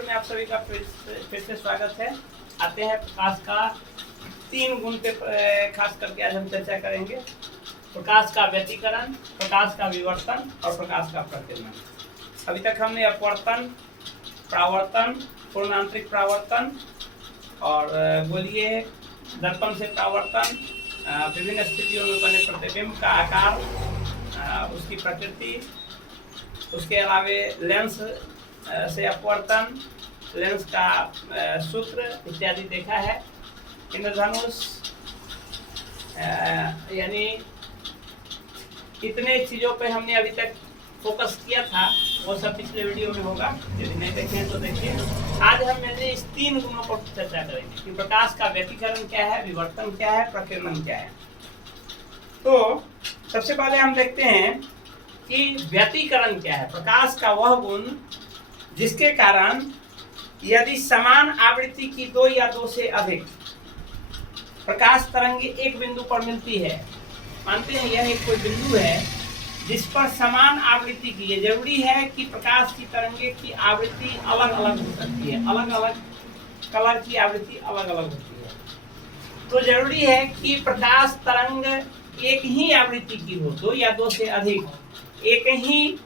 Word में आप सभी का फिर से स्वागत है। आते हैं प्रकाश का 3 गुण पे खास करके आज हम चर्चा करेंगे। प्रकाश का व्यतिकरण, प्रकाश का विवर्तन और प्रकाश का प्रतिबिंब। अभी तक हमने अपवर्तन, परावर्तन, पूर्णांतरिक परावर्तन और गोलीय दर्पण से परावर्तन, विभिन्न स्थितियों में बने प्रतिबिंब का आकार, उसकी प्रकृति, उसके अलावे लेंस से अपवर्तन, लेंस का सूत्र इत्यादि देखा है। इंद्रधनुष यानी इतने चीज़ों पे हमने अभी तक फोकस किया था, वो सब पिछले वीडियो में होगा, यदि नहीं देखें तो देखिए। आज हम इस 3 गुणों पर चर्चा करेंगे कि प्रकाश का व्यतिकरण क्या है, विवर्तन क्या है, प्रकीर्णन क्या है। तो सबसे पहले हम देखते हैं कि व्यतिकरण क्या है। प्रकाश का वह गुण जिसके कारण यदि समान आवृत्ति की 2 या 2 से अधिक प्रकाश तरंगे एक बिंदु पर मिलती है, मानते हैं यह एक कोई बिंदु है जिस पर समान आवृत्ति की, ये जरूरी है कि प्रकाश की तरंगे की आवृत्ति अलग अलग हो सकती है, अलग अलग कलर की आवृत्ति अलग अलग होती है। तो जरूरी है कि प्रकाश तरंग एक ही आवृत्ति की हो, 2 या 2 से अधिक, एक ही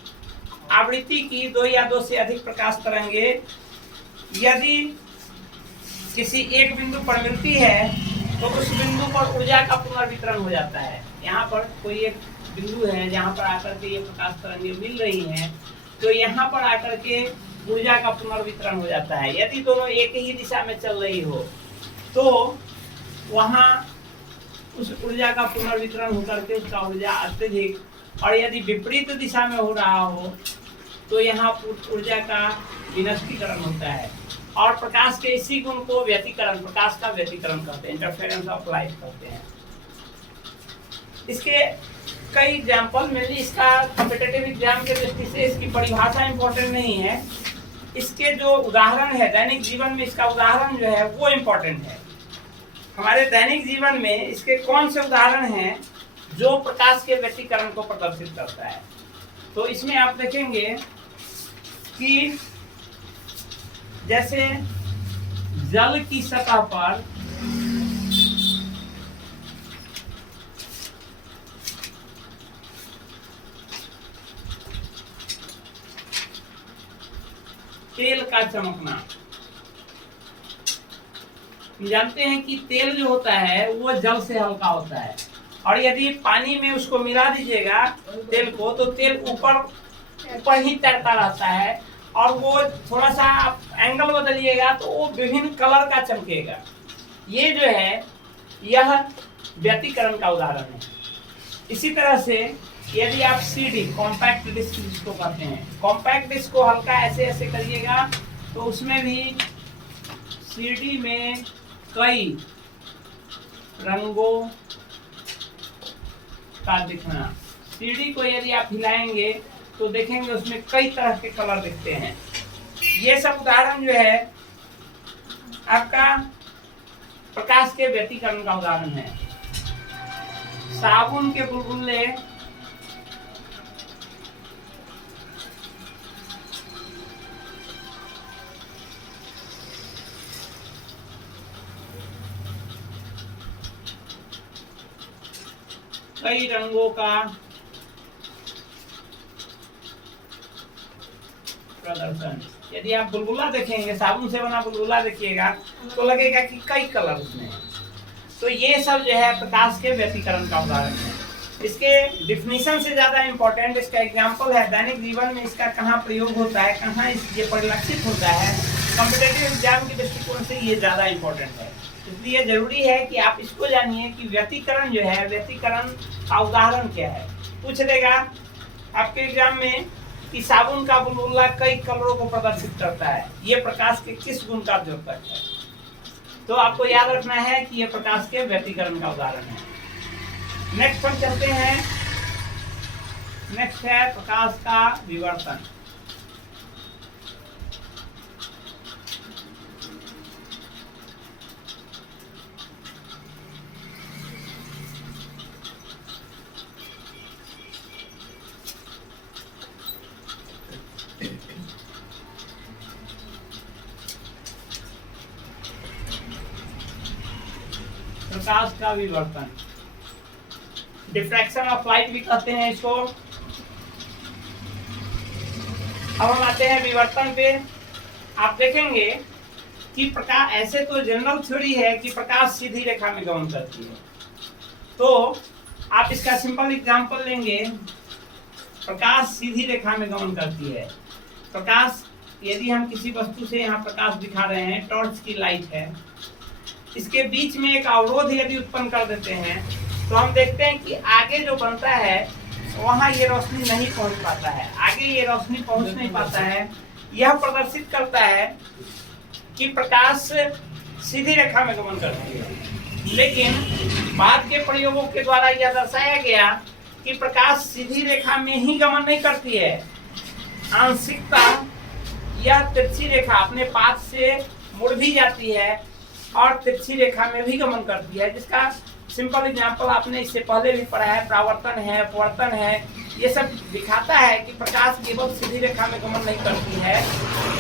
आवृत्ति की 2 या 2 से अधिक प्रकाश तरंगे यदि किसी एक बिंदु पर मिलती है तो उस बिंदु पर ऊर्जा का पुनर्वितरण हो जाता है। यहाँ पर कोई एक बिंदु है जहाँ पर आकर के ये प्रकाश तरंगे मिल रही हैं, तो यहाँ पर आकर के ऊर्जा का पुनर्वितरण हो जाता है। यदि दोनों एक ही दिशा में चल रही हो तो वहाँ उस ऊर्जा का पुनर्वितरण होकर के उसका ऊर्जा अत्यधिक, और यदि विपरीत दिशा में हो रहा हो तो यहाँ ऊर्जा का विनष्टीकरण होता है। और प्रकाश के इसी गुण को व्यतिकरण, प्रकाश का व्यतिकरण कहते हैं, इंटरफेरेंस ऑफ लाइट कहते हैं। इसके कई एग्जाम्पल में, इसका कॉम्पिटिटिव एग्जाम के दृष्टि से इसकी परिभाषा इंपॉर्टेंट नहीं है, इसके जो उदाहरण है दैनिक जीवन में, इसका उदाहरण जो है वो इम्पोर्टेंट है। हमारे दैनिक जीवन में इसके कौन से उदाहरण हैं जो प्रकाश के व्यतिकरण को प्रदर्शित करता है। तो इसमें आप देखेंगे कि जैसे जल की सतह पर तेल का चमकना, जानते हैं कि तेल जो होता है वो जल से हल्का होता है, और यदि पानी में उसको मिला दीजिएगा तेल को तो तेल ऊपर ही तैरता रहता है, और वो थोड़ा सा एंगल बदलिएगा तो वो विभिन्न कलर का चमकेगा। ये जो है यह व्यतिकरण का उदाहरण है। इसी तरह से यदि आप सीडी, कॉम्पैक्ट डिस्क जिसको कहते हैं, कॉम्पैक्ट डिस्क को हल्का ऐसे ऐसे करिएगा तो उसमें भी सीडी में कई रंगों का दिखना। सीडी को यदि आप हिलाएंगे तो देखेंगे उसमें कई तरह के कलर दिखते हैं। ये सब उदाहरण जो है आपका प्रकाश के व्यतिकरण का उदाहरण है। साबुन के बुलबुले कई रंगों का प्रदर्शन। यदि आप बुलबुला देखेंगे, साबुन से बना बुलबुला देखिएगा तो लगेगा कि कई कलर उसमें है। तो ये सब जो है प्रकाश के व्यतिकरण का उदाहरण है। इसके डिफिनीशन से ज्यादा इंपॉर्टेंट इसका एग्जाम्पल है दैनिक जीवन में इसका कहाँ प्रयोग होता है, कहाँ ये परिलक्षित होता है, कॉम्पिटिटिव एग्जाम के दृष्टिकोण से ये ज्यादा इंपॉर्टेंट है। इसलिए जरूरी है कि आप इसको जानिए कि व्यतिकरण जो है, व्यतिकरण का उदाहरण क्या है। पूछ देगा आपके एग्जाम में कि साबुन का बुलबुला कई कलरों को प्रदर्शित करता है, ये प्रकाश के किस गुण का द्योतक है। तो आपको याद रखना है कि ये प्रकाश के व्यतिकरण का उदाहरण है। नेक्स्ट पर चलते हैं। नेक्स्ट है प्रकाश का विवर्तन। प्रकाश का विवर्तन, डिफ्रैक्शन ऑफ लाइट भी कहते हैं इसको। अब हम आते हैं विवर्तन पे। आप देखेंगे कि प्रकाश, ऐसे तो जनरल थ्योरी है कि प्रकाश सीधी रेखा में गमन करती है, तो आप इसका सिंपल एग्जांपल लेंगे। प्रकाश सीधी रेखा में गमन करती है। प्रकाश, यदि हम किसी वस्तु से यहाँ प्रकाश दिखा रहे हैं, टॉर्च की लाइट है, इसके बीच में एक अवरोध यदि उत्पन्न कर देते हैं तो हम देखते हैं कि आगे जो बनता है वहाँ ये रोशनी नहीं पहुँच पाता है, आगे ये रोशनी पहुँच नहीं पाता है। यह प्रदर्शित करता है कि प्रकाश सीधी रेखा में गमन करती है। लेकिन बाद के प्रयोगों के द्वारा यह दर्शाया गया कि प्रकाश सीधी रेखा में ही गमन नहीं करती है, आंशिकता यह तिरछी रेखा अपने पाथ से मुड़ भी जाती है और तिरछी रेखा में भी गमन करती है, जिसका सिंपल एग्जांपल आपने इससे पहले भी पढ़ा है। प्रावर्तन है, अपवर्तन है, ये सब दिखाता है कि प्रकाश केवल सीधी रेखा में गमन नहीं करती है,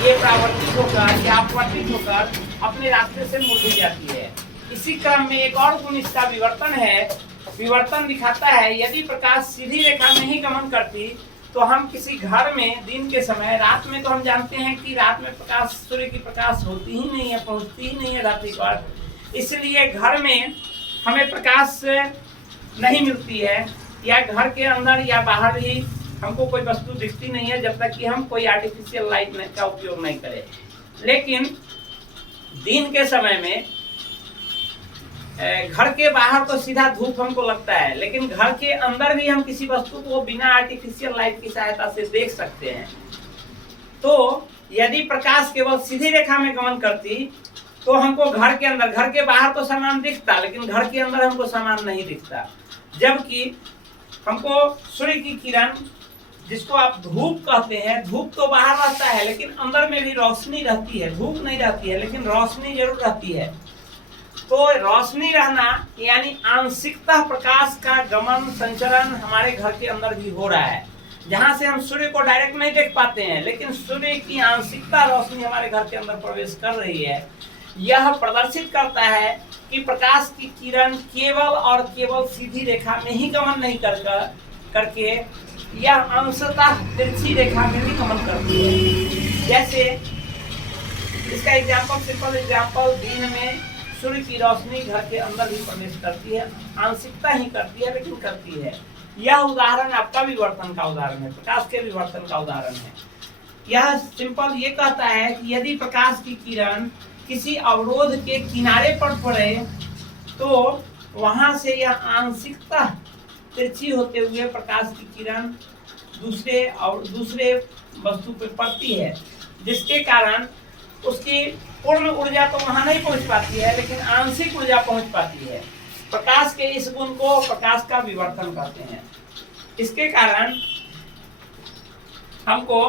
ये प्रावर्तित होकर या अपवर्तित होकर अपने रास्ते से मुड़ भी जाती है। इसी क्रम में एक और गुण इसका विवर्तन है। विवर्तन दिखाता है यदि प्रकाश सीधी रेखा में ही गमन करती तो हम किसी घर में दिन के समय, रात में तो हम जानते हैं कि रात में प्रकाश, सूर्य की प्रकाश होती ही नहीं है, पहुंचती ही नहीं है रात्रि पर, इसलिए घर में हमें प्रकाश नहीं मिलती है, या घर के अंदर या बाहर ही हमको कोई वस्तु दिखती नहीं है जब तक कि हम कोई आर्टिफिशियल लाइट का उपयोग नहीं करें। लेकिन दिन के समय में घर के बाहर तो सीधा धूप हमको लगता है, लेकिन घर के अंदर भी हम किसी वस्तु को बिना आर्टिफिशियल लाइट की सहायता से देख सकते हैं। तो यदि प्रकाश केवल सीधी रेखा में गमन करती तो हमको घर के अंदर, घर के बाहर तो सामान दिखता, लेकिन घर के अंदर हमको सामान नहीं दिखता। जबकि हमको सूर्य की किरण, जिसको आप धूप कहते हैं, धूप तो बाहर रहता है लेकिन अंदर में भी रोशनी रहती है, धूप नहीं रहती है लेकिन रोशनी जरूर रहती है। तो रोशनी रहना यानी आंशिकता प्रकाश का गमन, संचरण हमारे घर के अंदर भी हो रहा है, जहां से हम सूर्य को डायरेक्ट नहीं देख पाते हैं, लेकिन सूर्य की आंशिकता रोशनी हमारे घर के अंदर प्रवेश कर रही है। यह प्रदर्शित करता है कि प्रकाश की किरण केवल और केवल सीधी रेखा में ही गमन नहीं करके यह अंशतः तिरछी रेखा में भी गमन करती है। जैसे इसका एग्जाम्पल, सिंपल एग्जाम्पल, दिन में सूर्य की रोशनी घर के अंदर भी प्रवेश करती है, आंशिकता ही करती है लेकिन करती है। यह उदाहरण आपका विवर्तन का उदाहरण है, प्रकाश के विवर्तन का उदाहरण है। यह सिंपल ये कहता है कि यदि प्रकाश की किरण किसी अवरोध के किनारे पर पड़े तो वहां से यह आंशिकता तिरछी होते हुए प्रकाश की किरण दूसरे वस्तु पर पड़ती है, जिसके कारण उसकी पूर्ण ऊर्जा तो वहां नहीं पहुंच पाती है लेकिन आंशिक ऊर्जा पहुंच पाती है। प्रकाश के इस गुण को प्रकाश का विवर्तन कहते हैं। इसके कारण हमको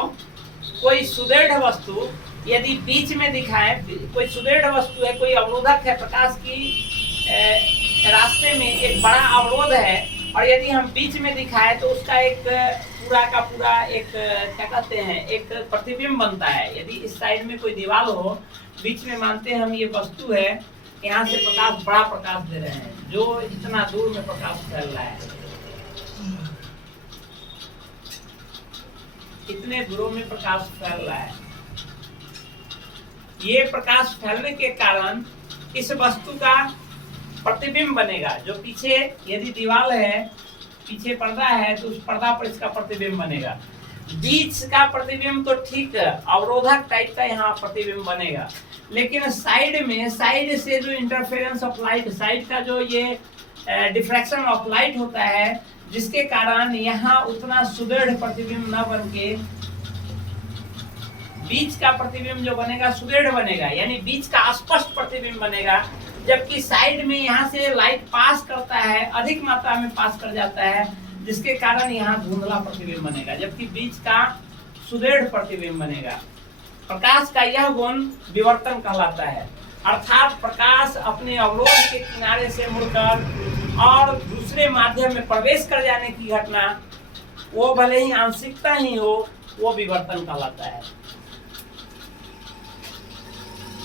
कोई सुदृढ़ वस्तु यदि बीच में दिखाए, कोई सुदृढ़ वस्तु है, कोई अवरोधक है, प्रकाश की रास्ते में एक बड़ा अवरोध है और यदि हम बीच में दिखाए तो उसका एक पूरा का पूरा एक क्या कहते हैं, एक प्रतिबिंब बनता है। यदि इस साइड में कोई दीवार हो, बीच में मानते हैं हम ये वस्तु है, यहाँ से प्रकाश, बड़ा प्रकाश दे रहे हैं, जो इतना दूर में प्रकाश फैल रहा है, इतने दूरों में प्रकाश फैल रहा है। ये प्रकाश फैलने के कारण इस वस्तु का प्रतिबिंब बनेगा, जो पीछे यदि दीवार है, पीछे पर्दा है तो उस पर्दा पर इसका प्रतिबिंब बनेगा। बीच का प्रतिबिंब तो ठीक अवरोधक टाइप का यहाँ प्रतिबिंब बनेगा, लेकिन साइड में, साइड से जो इंटरफेरेंस ऑफ लाइट, साइड का जो ये डिफ्रैक्शन ऑफ लाइट होता है, जिसके कारण यहाँ उतना सुदृढ़ प्रतिबिंब न बन के बीच का प्रतिबिंब जो बनेगा सुदृढ़ बनेगा, यानी बीच का स्पष्ट प्रतिबिंब बनेगा। जबकि साइड में यहाँ से लाइट पास करता है, अधिक मात्रा में पास कर जाता है, जिसके कारण यहाँ धुंधला प्रतिबिंब बनेगा, जबकि बीच का सुदृढ़ प्रतिबिंब बनेगा। प्रकाश का यह गुण विवर्तन कहलाता है, अर्थात प्रकाश अपने अवरोध के किनारे से मुड़कर और दूसरे माध्यम में प्रवेश कर जाने की घटना, वो भले ही आंशिकता ही हो, वो विवर्तन कहलाता है।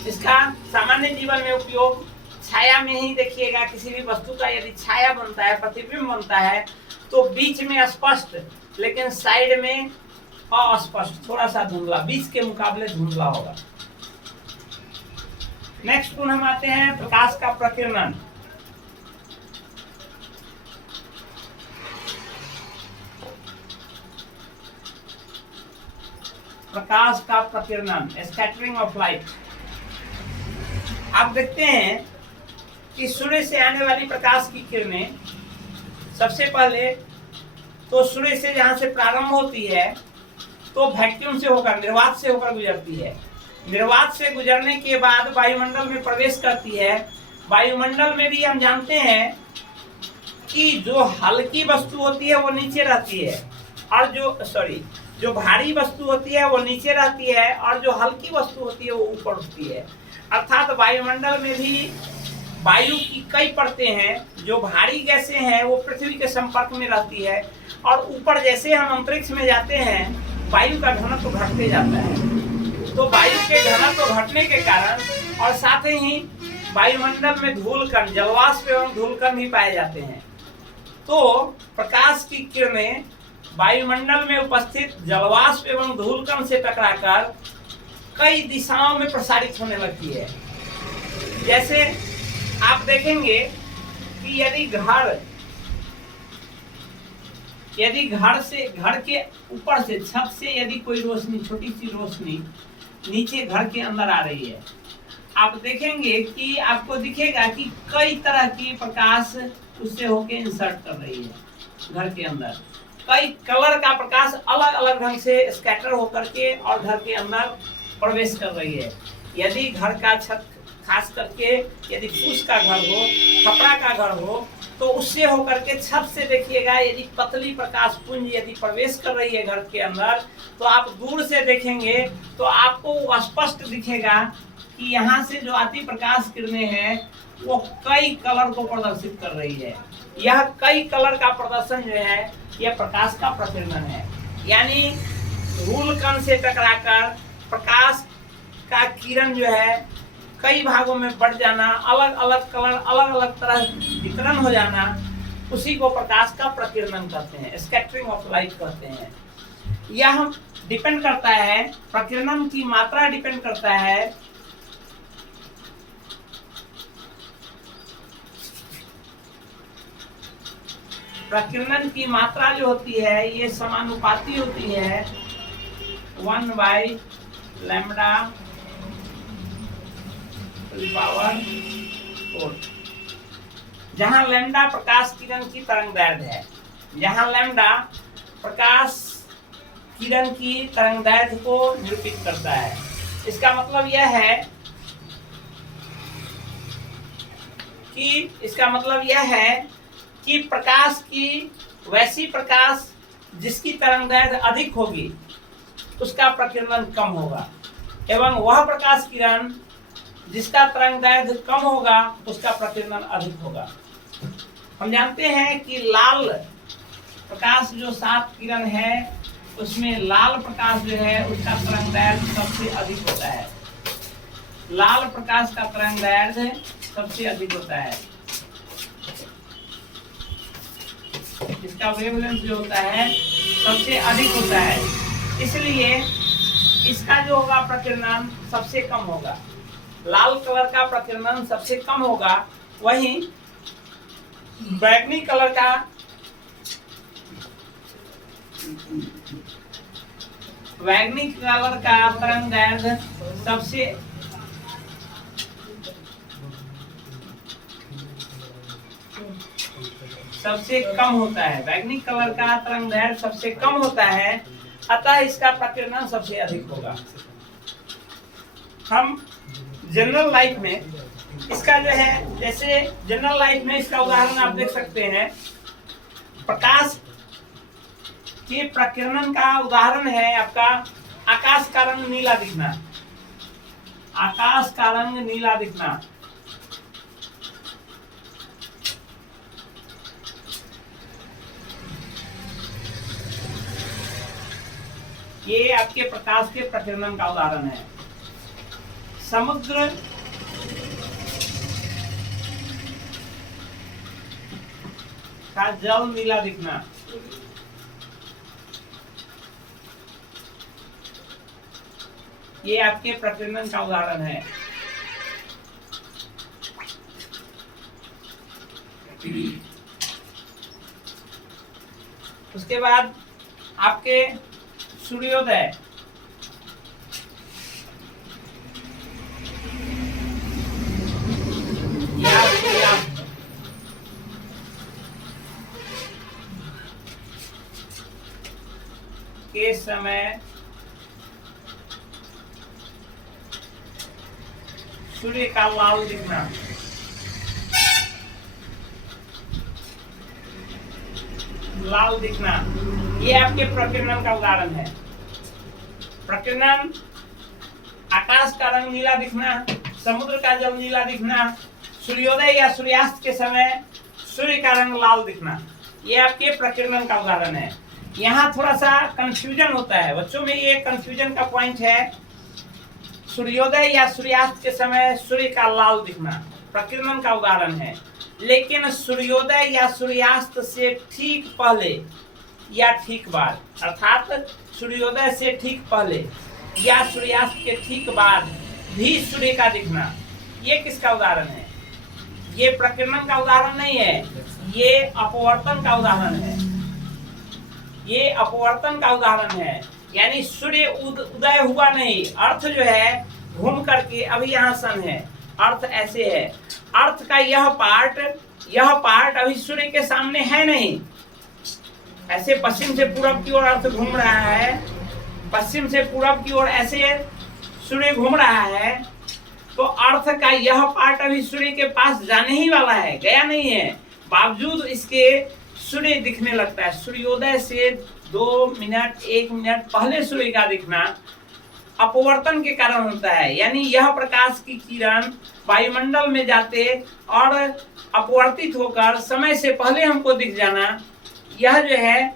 इसका सामान्य जीवन में उपयोग छाया में ही देखिएगा, किसी भी वस्तु का यदि छाया बनता है, प्रतिबिंब बनता है, तो बीच में स्पष्ट, लेकिन साइड में अस्पष्ट, थोड़ा सा धुंधला, बीच के मुकाबले धुंधला होगा। नेक्स्ट गुण हम आते हैं प्रकाश का प्रकीर्णन। प्रकाश का प्रकीर्णन, स्कैटरिंग ऑफ लाइट। आप देखते हैं कि सूर्य से आने वाली प्रकाश की किरणें सबसे पहले तो सूर्य से जहां से प्रारंभ होती है तो वैक्यूम से होकर, निर्वात से होकर गुजरती है। निर्वात से गुजरने के बाद वायुमंडल में प्रवेश करती है। वायुमंडल में भी हम जानते हैं कि जो हल्की वस्तु होती है वो नीचे रहती है, और जो भारी वस्तु होती है वो नीचे रहती है, और जो हल्की वस्तु होती है वो ऊपर उठती है। अर्थात वायुमंडल में भी वायु की कई परतें हैं। जो भारी गैसें हैं वो पृथ्वी के संपर्क में रहती है, और ऊपर जैसे हम अंतरिक्ष में जाते हैं वायु का घनत्व घटते जाता है। तो वायु के घनत्व घटने के कारण, और साथ ही वायुमंडल में धूलकण, जलवाष्प एवं धूलकण भी पाए जाते हैं। तो प्रकाश की किरणें वायुमंडल में उपस्थित जलवाष्प एवं धूलकण से टकराकर कई दिशाओं में प्रसारित होने लगती है। जैसे आप देखेंगे कि यदि घर के ऊपर से, छत से यदि कोई रोशनी, छोटी सी रोशनी नीचे घर के अंदर आ रही है, आप देखेंगे कि आपको दिखेगा कि कई तरह की प्रकाश उससे होके इंसर्ट कर रही है घर के अंदर। कई कलर का प्रकाश अलग अलग ढंग से स्कैटर होकर के और घर के अंदर प्रवेश कर रही है। यदि घर का छत, खास करके यदि फूस का घर हो, कपड़ा का घर हो, तो उससे होकर के छत से देखिएगा, यदि पतली प्रकाश पुंज यदि प्रवेश कर रही है घर के अंदर, तो आप दूर से देखेंगे तो आपको स्पष्ट दिखेगा कि यहाँ से जो आती प्रकाश किरणें हैं वो कई कलर को प्रदर्शित कर रही है। यह कई कलर का प्रदर्शन जो है यह प्रकाश का प्रकीर्णन है। यानी धूलकण से टकराकर प्रकाश का किरण जो है कई भागों में बढ़ जाना, अलग अलग कलर, अलग अलग तरह वितरण हो जाना, उसी को प्रकाश का प्रकीर्णन कहते हैं, स्कैटरिंग ऑफ लाइट कहते हैं। यह डिपेंड करता है, प्रकीर्णन की मात्रा डिपेंड करता है प्रकीर्णन की मात्रा जो होती है ये समानुपाती होती है 1/λ⁴। जहां लैम्डा प्रकाश किरण की तरंगदैर्घ्य है, जहां लैम्डा प्रकाश किरण की तरंगदैर्घ्य को निरूपित करता है। इसका मतलब यह है कि प्रकाश की वैसी प्रकाश जिसकी तरंगदैर्घ्य अधिक होगी उसका प्रकीर्णन कम होगा, एवं वह प्रकाश किरण जिसका तरंगदैर्घ्य कम होगा उसका प्रकीर्णन अधिक होगा। हम जानते हैं कि लाल प्रकाश जो 7 किरण है उसमें लाल प्रकाश जो है उसका तरंगदैर्घ्य सबसे अधिक होता है। लाल प्रकाश का तरंगदैर्घ्य सबसे अधिक होता है, इसका वेवलेंथ जो होता है सबसे अधिक होता है, इसलिए इसका जो होगा प्रकीर्णन सबसे कम होगा। लाल कलर का प्रकीर्णन सबसे कम होगा, वहीं बैंगनी कलर का तरंगदैर्घ्य सबसे कम होता है। बैंगनी कलर का तरंगदैर्घ्य सबसे कम होता है, अतः इसका प्रकीर्णन सबसे अधिक होगा। हम जनरल लाइफ में इसका जो है, जैसे जनरल लाइफ में इसका उदाहरण आप देख सकते हैं, प्रकाश के प्रकीर्णन का उदाहरण है आपका आकाश का रंग नीला दिखना। आकाश का रंग नीला दिखना, ये आपके प्रकाश के प्रकीर्णन का उदाहरण है। समुद्र का जल नीला दिखना, ये आपके प्रकीर्णन का उदाहरण है। उसके बाद आपके सूर्योदय, या सूर्यास्त के समय सूर्य का लाल दिखना, लाल दिखना, ये आपके प्रकीर्णन का उदाहरण है। प्रकीर्णन, आकाश का रंग नीला दिखना, समुद्र का जल नीला दिखना, सूर्योदय या सूर्यास्त के समय सूर्य का रंग लाल दिखना, ये आपके प्रकीर्णन का उदाहरण है। यहाँ थोड़ा सा कंफ्यूजन होता है बच्चों में, ये कंफ्यूजन का पॉइंट है। सूर्योदय या सूर्यास्त के समय सूर्य का लाल दिखना प्रकीर्णन का उदाहरण है, लेकिन सूर्योदय या सूर्यास्त से ठीक पहले या ठीक बाद, अर्थात सूर्योदय से ठीक पहले या सूर्यास्त के ठीक बाद भी सूर्य का दिखना, ये किसका उदाहरण है? ये प्रकीर्णन का उदाहरण नहीं है, ये अपवर्तन का उदाहरण है। ये अपवर्तन का उदाहरण है, यानी सूर्य उदय हुआ नहीं, अर्थ जो है घूम करके, अभी यहाँ सन है, अर्थ ऐसे है, अर्थ का यह पार्ट अभी सूर्य के सामने है नहीं। ऐसे पश्चिम से पूरब की ओर अर्थ घूम रहा है, पश्चिम से पूरब की ओर ऐसे सूर्य घूम रहा है, तो अर्थ का यह पार्ट अभी सूर्य के पास जाने ही वाला है, गया नहीं है, बावजूद इसके सूर्य दिखने लगता है। सूर्योदय से 2 मिनट 1 मिनट पहले सूर्य का दिखना अपवर्तन के कारण होता है, यानी यह प्रकाश की किरण वायुमंडल में जाते और अपवर्तित होकर समय से पहले हमको दिख जाना, यह जो है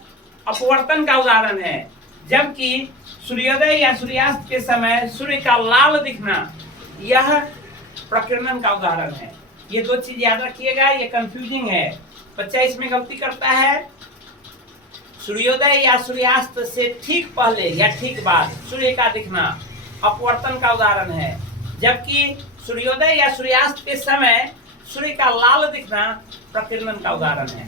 अपवर्तन का उदाहरण है। जबकि सूर्योदय या सूर्यास्त के समय सूर्य का लाल दिखना, यह प्रकीर्णन का उदाहरण है। ये 2 चीज याद रखिएगा, ये कंफ्यूजिंग है, बच्चा इसमें गलती करता है। सूर्योदय या सूर्यास्त से ठीक पहले या ठीक बाद सूर्य का दिखना अपवर्तन का उदाहरण है, जबकि सूर्योदय या सूर्यास्त के समय सूर्य का लाल दिखना प्रकीर्णन का उदाहरण है।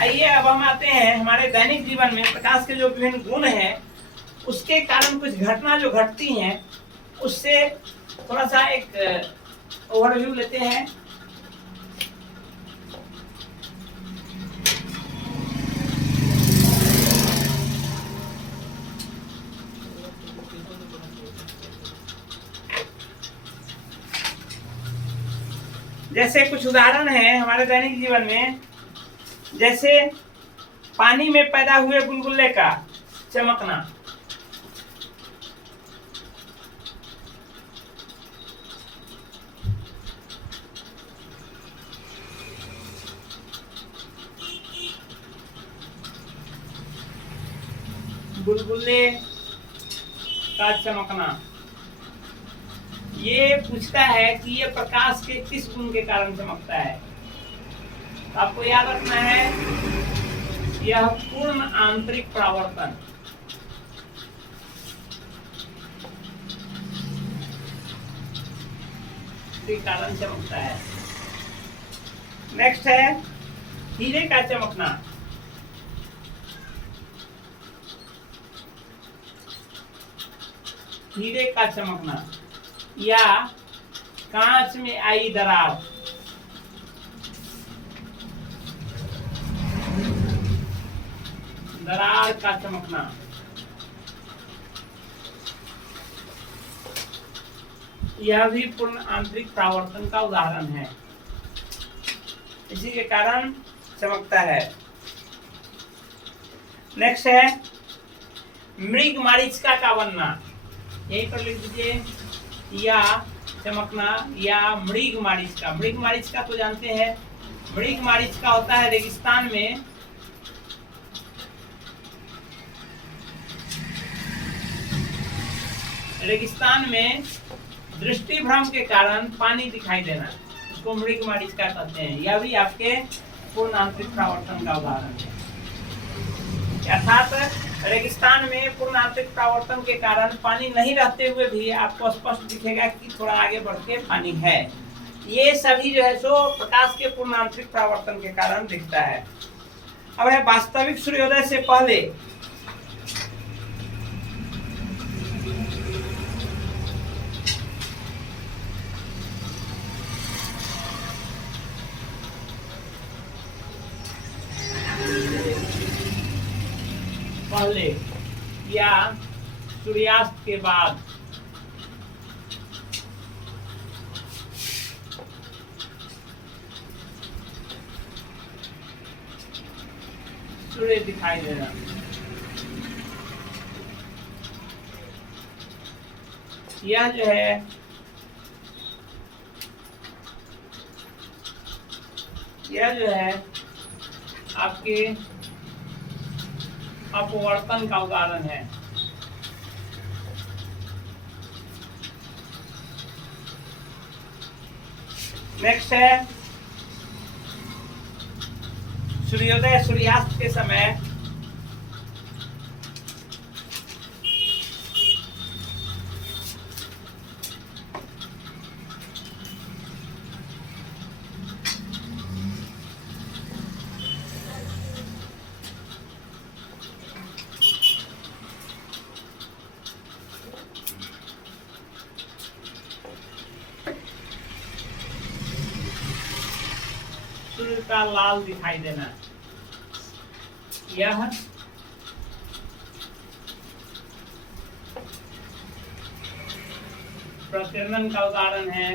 आइए अब हम आते हैं हमारे दैनिक जीवन में प्रकाश के जो विभिन्न गुण हैं, उसके कारण कुछ घटना जो घटती हैं, उससे थोड़ा सा एक ओवरव्यू लेते हैं। जैसे कुछ उदाहरण है हमारे दैनिक जीवन में, जैसे पानी में पैदा हुए बुलबुले का चमकना, बुलबुले का चमकना, ये पूछता है कि ये प्रकाश के किस गुण के कारण चमकता है। तो आपको याद रखना है, यह पूर्ण आंतरिक परावर्तन, के कारण चमकता है। नेक्स्ट है हीरे का चमकना, हीरे का चमकना या कांच में आई दरार, दरार का चमकना, यह भी पूर्ण आंतरिक परावर्तन का उदाहरण है, इसी के कारण चमकता है। नेक्स्ट है मृग मारीचिका का बनना, यहीं पर लिख दीजिए, या चमकना या मृग मारीचिका। मृग मारीचिका तो जानते हैं, मृग मारीचिका होता है रेगिस्तान में, रेगिस्तान में दृष्टि भ्रम के कारण पानी दिखाई देना, उसको इसको मृगमरीचिका कहते हैं। यह भी आपके पूर्ण आंतरिक परावर्तन का उदाहरण है। अर्थात रेगिस्तान में पूर्ण आंतरिक परावर्तन के कारण पानी नहीं रहते हुए भी आपको स्पष्ट दिखेगा कि थोड़ा आगे बढ़ के पानी है। ये सभी जो है सो प्रकाश के पूर्ण आंतरिक परावर्तन के कारण दिखता है। अब है वास्तविक सूर्योदय से पहले। या सूर्यास्त के बाद सूर्य दिखाई देना। यह जो है आपके अपवर्तन का उदाहरण है। नेक्स्ट है सूर्योदय सूर्यास्त के समय सूर्य का लाल दिखाई देना। यह प्रकीर्णन का उदाहरण है।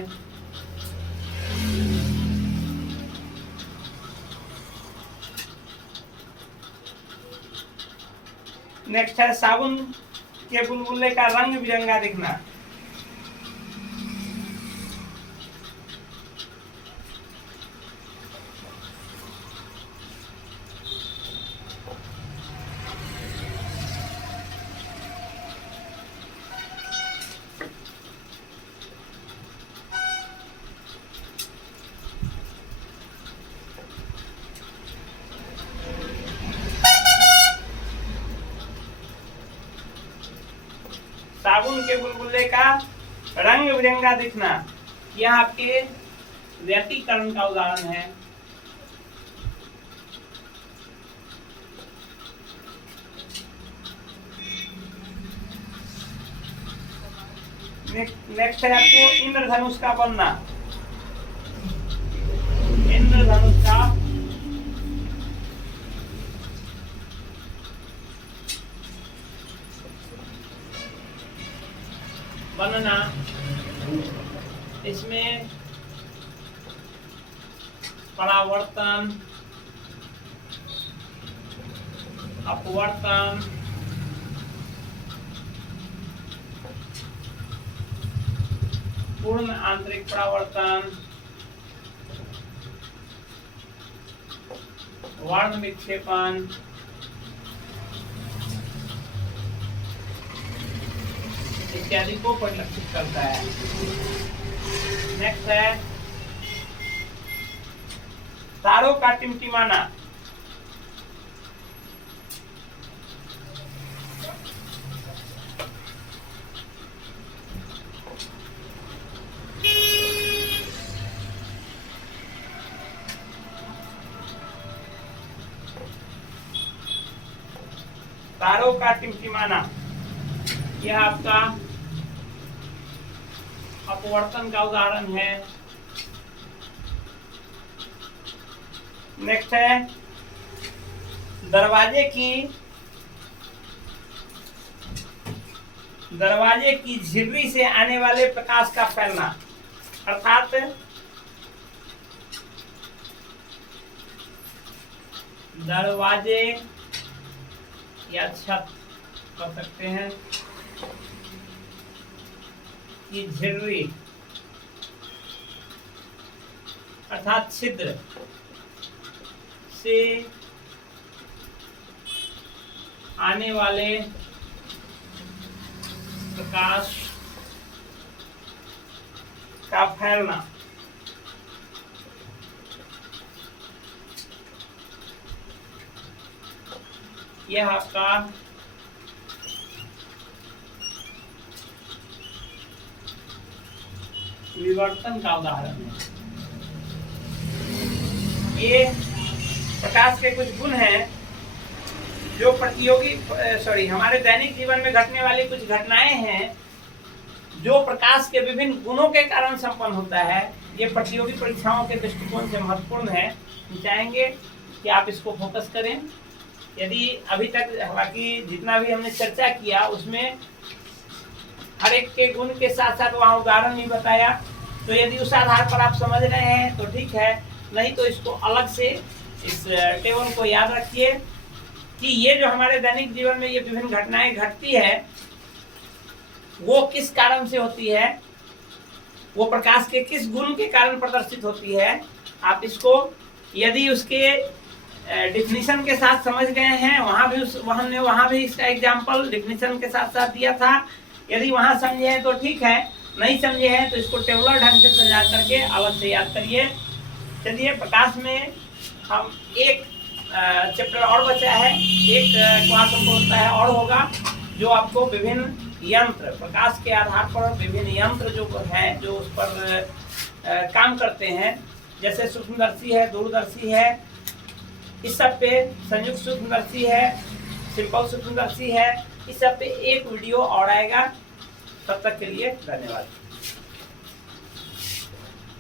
नेक्स्ट है साबुन के बुलबुले का रंग बिरंगा दिखना। साबुन के बुलबुले का रंग बिरंगा दिखना, यह आपके व्यतिकरण का उदाहरण है। नेक्स्ट है आपको इंद्रधनुष का बनना। इंद्रधनुष का बनना, इसमें परावर्तन, अपवर्तन, पूर्ण आंतरिक परावर्तन, वर्ण विक्षेपण, इत्यादि को परिलक्षित करता है। नेक्स्ट है तारों का टिमटिमाना। तारों का टिमटिमाना, यह आपका अपवर्तन का उदाहरण है। नेक्स्ट है दरवाजे की झिर्री से आने वाले प्रकाश का फैलना, अर्थात दरवाजे या छत कर सकते हैं की झिर्री अर्थात छिद्र से आने वाले प्रकाश का फैलना, यह आपका विवर्तन का उदाहरण है। ये प्रकाश के कुछ गुण हैं जो प्रतियोगी हमारे दैनिक जीवन में घटने वाली कुछ घटनाएं हैं जो प्रकाश के विभिन्न गुणों के कारण संपन्न होता है। ये प्रतियोगी परीक्षाओं के दृष्टिकोण से महत्वपूर्ण है। हम चाहेंगे कि आप इसको फोकस करें। यदि अभी तक हालांकि जितना भी हमने चर्चा किया उसमें हर एक के गुण के साथ साथ वहाँ उदाहरण भी बताया, तो यदि उस आधार पर आप समझ रहे हैं तो ठीक है, नहीं तो इसको अलग से इस टेबल को याद रखिए कि ये जो हमारे दैनिक जीवन में ये विभिन्न घटनाएं घटती है वो किस कारण से होती है, वो प्रकाश के किस गुण के कारण प्रदर्शित होती है। आप इसको यदि उसके डिफिनीशन के साथ समझ गए हैं, वहाँ भी इसका एग्जाम्पल डिफिनीशन के साथ साथ दिया था। यदि वहाँ समझे हैं तो ठीक है, नहीं समझे हैं तो इसको टेबुलर ढंग से सजा करके अलग से याद करिए। चलिए, प्रकाश में हम एक चैप्टर और बचा है, एक क्लास हमको होता है और होगा जो आपको विभिन्न यंत्र, प्रकाश के आधार पर विभिन्न यंत्र जो है जो उस पर काम करते हैं, जैसे सूक्ष्मदर्शी है, दूरदर्शी है, इस सब पे संयुक्त सूक्ष्मदर्शी है, सिंपल सूक्ष्मदर्शी है, इस सब पे एक वीडियो और आएगा। तब तक के लिए धन्यवाद।